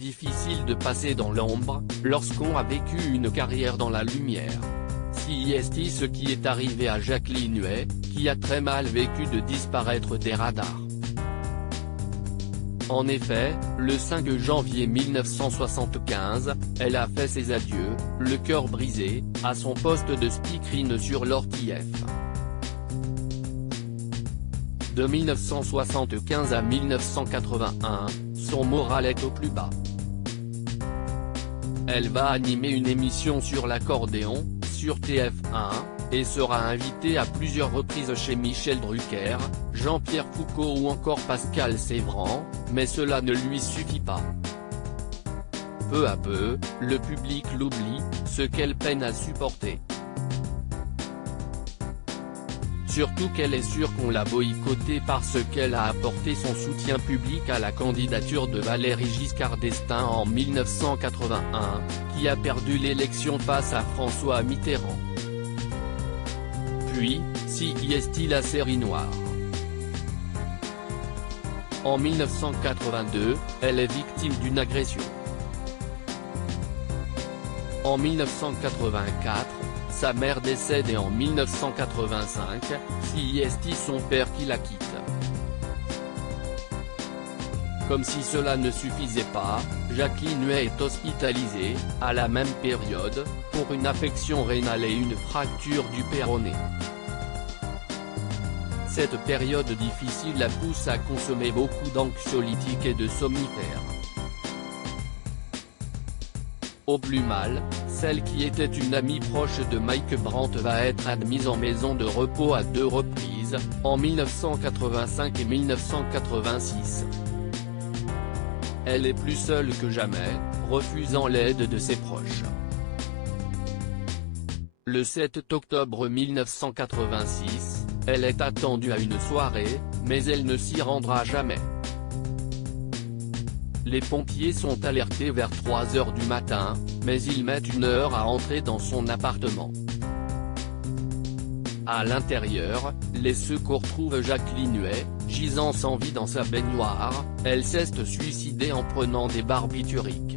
Difficile de passer dans l'ombre, lorsqu'on a vécu une carrière dans la lumière. C'est ce qui est arrivé à Jacqueline Huet, qui a très mal vécu de disparaître des radars. En effet, le 5 janvier 1975, elle a fait ses adieux, le cœur brisé, à son poste de speakerine sur l'ORTF. De 1975 à 1981, son moral est au plus bas. Elle va animer une émission sur l'accordéon, sur TF1, et sera invitée à plusieurs reprises chez Michel Drucker, Jean-Pierre Foucault ou encore Pascal Sévran, mais cela ne lui suffit pas. Peu à peu, le public l'oublie, ce qu'elle peine à supporter. Surtout qu'elle est sûre qu'on l'a boycottée parce qu'elle a apporté son soutien public à la candidature de Valéry Giscard d'Estaing en 1981, qui a perdu l'élection face à François Mitterrand. Puis, c'est la série noire. En 1982, elle est victime d'une agression. En 1984, sa mère décède et en 1985, c'est son père qui la quitte. Comme si cela ne suffisait pas, Jacqueline Huet est hospitalisée, à la même période, pour une affection rénale et une fracture du péroné. Cette période difficile la pousse à consommer beaucoup d'anxiolytiques et de somnifères. Au plus mal, celle qui était une amie proche de Mike Brandt va être admise en maison de repos à 2 reprises, en 1985 et 1986. Elle est plus seule que jamais, refusant l'aide de ses proches. Le 7 octobre 1986, elle est attendue à une soirée, mais elle ne s'y rendra jamais. Les pompiers sont alertés vers 3 h du matin, mais ils mettent 1 heure à entrer dans son appartement. À l'intérieur, les secours trouvent Jacqueline Huet, gisant sans vie dans sa baignoire, elle s'est suicidée en prenant des barbituriques.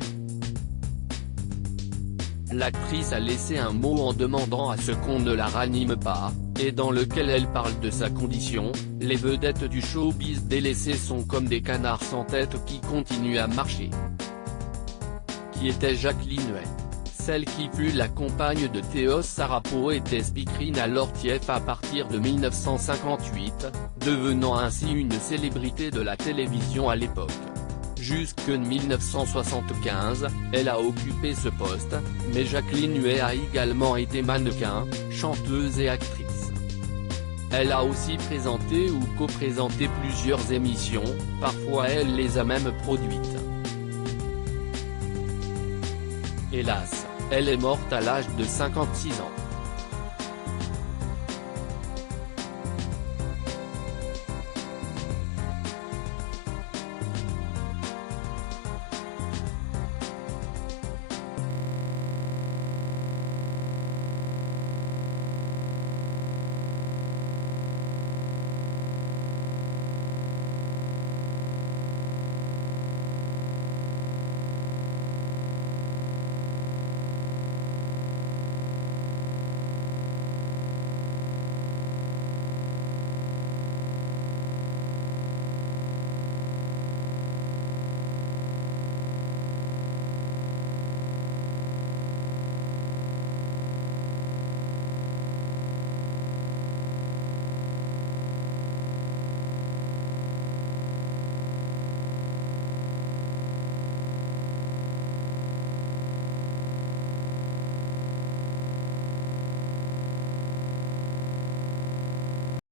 L'actrice a laissé un mot en demandant à ce qu'on ne la ranime pas, et dans lequel elle parle de sa condition. Les vedettes du showbiz délaissées sont comme des canards sans tête qui continuent à marcher. Qui était Jacqueline Huet? Celle qui fut la compagne de Théos Sarapo était speakerine à l'ORTF à partir de 1958, devenant ainsi une célébrité de la télévision à l'époque. Jusque 1975, elle a occupé ce poste, mais Jacqueline Huet a également été mannequin, chanteuse et actrice. Elle a aussi présenté ou co-présenté plusieurs émissions, parfois elle les a même produites. Hélas, elle est morte à l'âge de 56 ans.